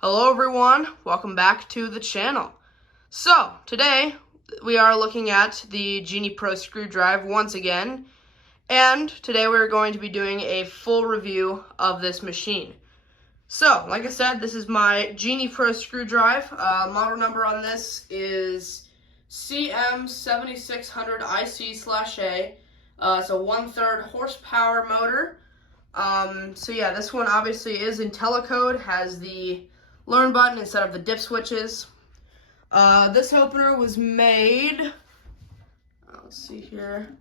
Hello everyone, welcome back to the channel. So, today we are looking at the Genie Pro screwdriver once again, and today we're going to be doing a full review of this machine. So, like I said, this is my Genie Pro screwdriver. Model number on this is CM7600IC/A. It's a 1/3 horsepower motor. So yeah, this one obviously is IntelliCode, has the learn button instead of the dip switches. This opener was made, let's see here,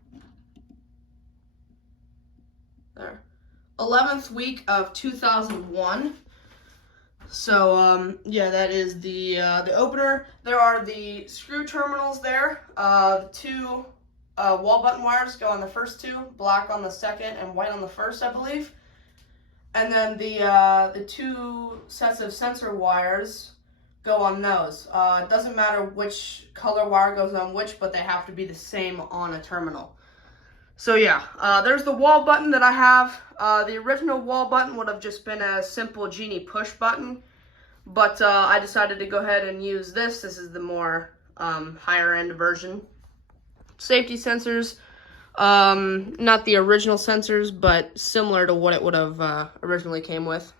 11th week of 2001. So yeah, that is the opener. There are the screw terminals there. The two wall button wires go on the first two, black on the second and white on the first, I believe. And then the two sets of sensor wires go on those. It doesn't matter which color wire goes on which, but they have to be the same on a terminal. So yeah, there's the wall button that I have. The original wall button would have just been a simple Genie push button, but I decided to go ahead and use this. This is the more higher end version. Safety sensors. Not the original sensors, but similar to what it would have originally came with.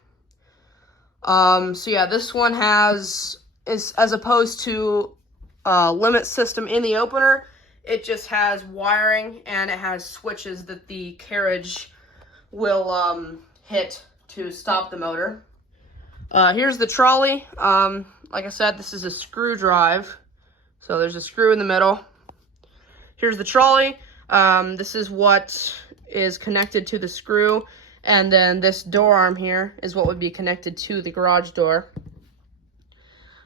So yeah, this one is as opposed to limit system in the opener, it just has wiring and it has switches that the carriage will hit to stop the motor. Here's the trolley. Like I said, this is a screwdriver, so there's a screw in the middle. Here's the trolley. This is what is connected to the screw, and then this door arm here is what would be connected to the garage door.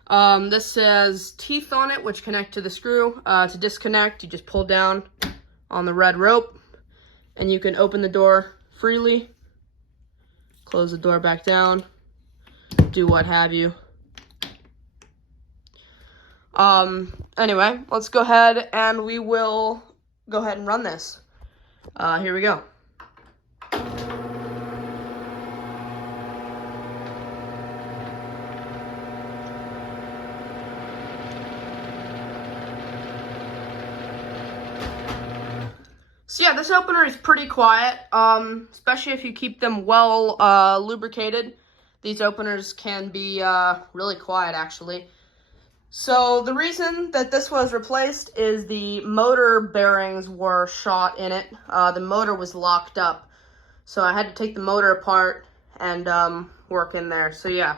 This says teeth on it, which connect to the screw. To disconnect, you just pull down on the red rope, and you can open the door freely, close the door back down, do what have you. Anyway, let's go ahead and we will go ahead and run this. Here we go. So yeah, this opener is pretty quiet, especially if you keep them well lubricated. These openers can be really quiet, actually. So the reason that this was replaced is the motor bearings were shot in it. The motor was locked up, so I had to take the motor apart and work in there. So yeah,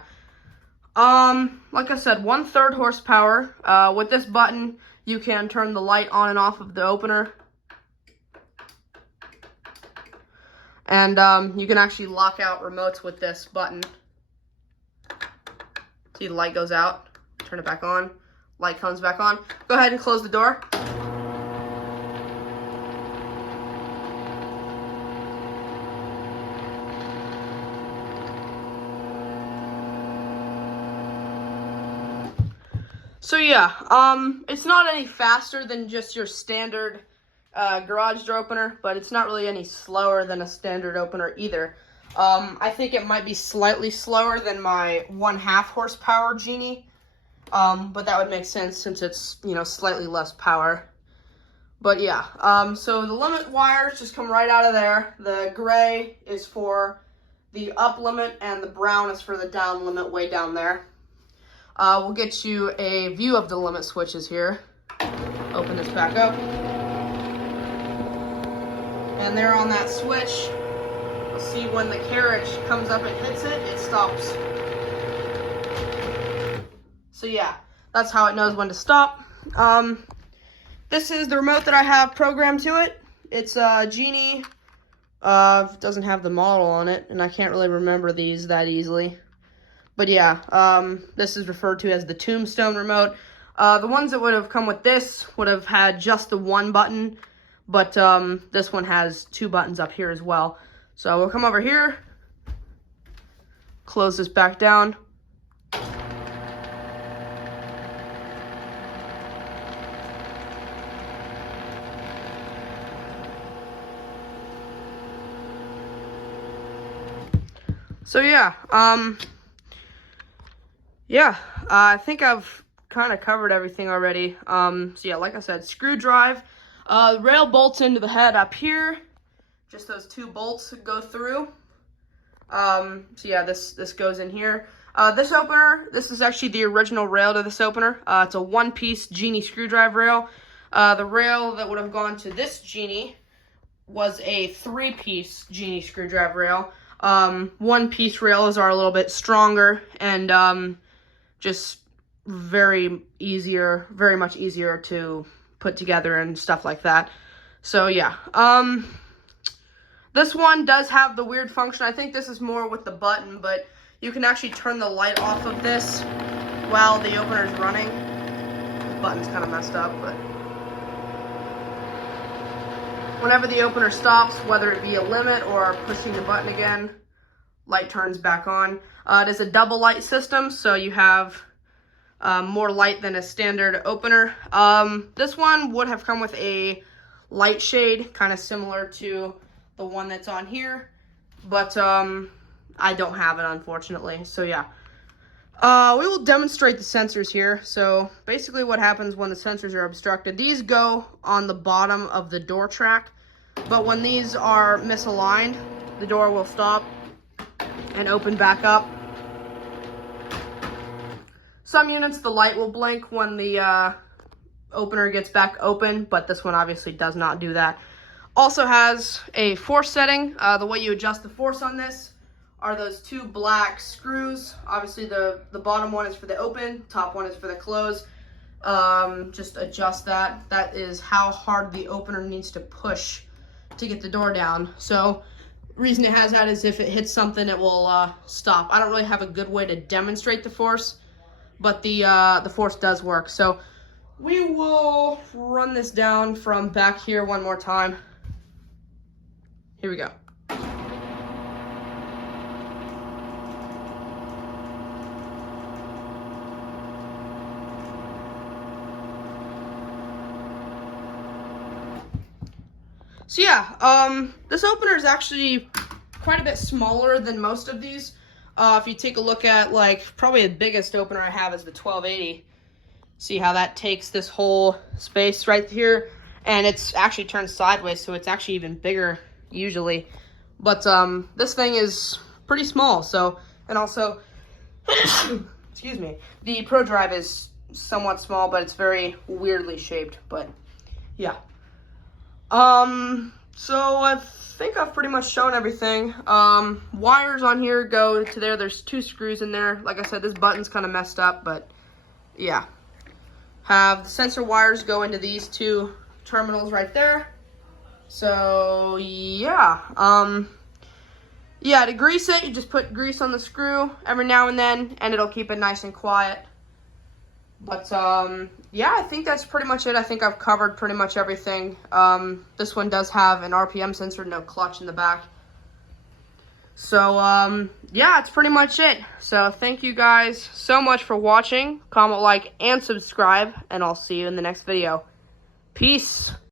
like I said, 1/3 horsepower. With this button, you can turn the light on and off of the opener, and you can actually lock out remotes with this button. See, the light goes out. Turn it back on, light comes back on. Go ahead and close the door. So yeah, it's not any faster than just your standard garage door opener, but it's not really any slower than a standard opener either. I think it might be slightly slower than my 1/2 horsepower Genie. But that would make sense since it's, slightly less power. But yeah, so the limit wires just come right out of there. The gray is for the up limit and the brown is for the down limit way down there. We'll get you a view of the limit switches here. Open this back up. And there on that switch, you'll see when the carriage comes up and hits it, it stops. So yeah, that's how it knows when to stop. This is the remote that I have programmed to it. It's a Genie. Doesn't have the model on it, and I can't really remember these that easily. But yeah, this is referred to as the Tombstone remote. The ones that would have come with this would have had just the one button, but this one has two buttons up here as well. So we'll come over here, close this back down. So yeah, yeah, I think I've kind of covered everything already. So yeah, like I said, screw drive. The rail bolts into the head up here. Just those 2 bolts go through. So yeah, this goes in here. This opener, this is actually the original rail to this opener. It's a 1-piece Genie screwdriver rail. The rail that would have gone to this Genie was a 3-piece Genie screwdriver rail. 1-piece rails are a little bit stronger and just very much easier to put together and stuff like that. So yeah, this one does have the weird function. I think this is more with the button, but you can actually turn the light off of this while the opener is running. The button's kind of messed up, but whenever the opener stops, whether it be a limit or pushing the button again, light turns back on. It is a double light system, so you have more light than a standard opener. This one would have come with a light shade, kind of similar to the one that's on here, but I don't have it, unfortunately. So yeah, we will demonstrate the sensors here. So basically what happens when the sensors are obstructed, these go on the bottom of the door track, but when these are misaligned, the door will stop and open back up. Some units, the light will blink when the opener gets back open, but this one obviously does not do that. Also has a force setting. The way you adjust the force on this are those 2 black screws. Obviously the bottom one is for the open, top one is for the close. Just adjust that. That is how hard the opener needs to push to get the door down. So reason it has that is if it hits something, it will stop. I don't really have a good way to demonstrate the force, but the force does work. So we will run this down from back here one more time. Here we go. So yeah, this opener is actually quite a bit smaller than most of these. If you take a look at, like, probably the biggest opener I have is the 1280. See how that takes this whole space right here, and it's actually turned sideways, so it's actually even bigger usually. But this thing is pretty small. So, and also, excuse me, the Pro Drive is somewhat small, but it's very weirdly shaped. But yeah. So I think I've pretty much shown everything. Wires on here go to there. There's 2 screws in there. Like I said, this button's kind of messed up, but yeah. Have the sensor wires go into these 2 terminals right there. So yeah. Yeah, to grease it, you just put grease on the screw every now and then, and it'll keep it nice and quiet. But yeah, I think that's pretty much it. I think I've covered pretty much everything. This one does have an RPM sensor, no clutch in the back. So yeah, it's pretty much it. So thank you guys so much for watching. Comment, like, and subscribe, and I'll see you in the next video. Peace.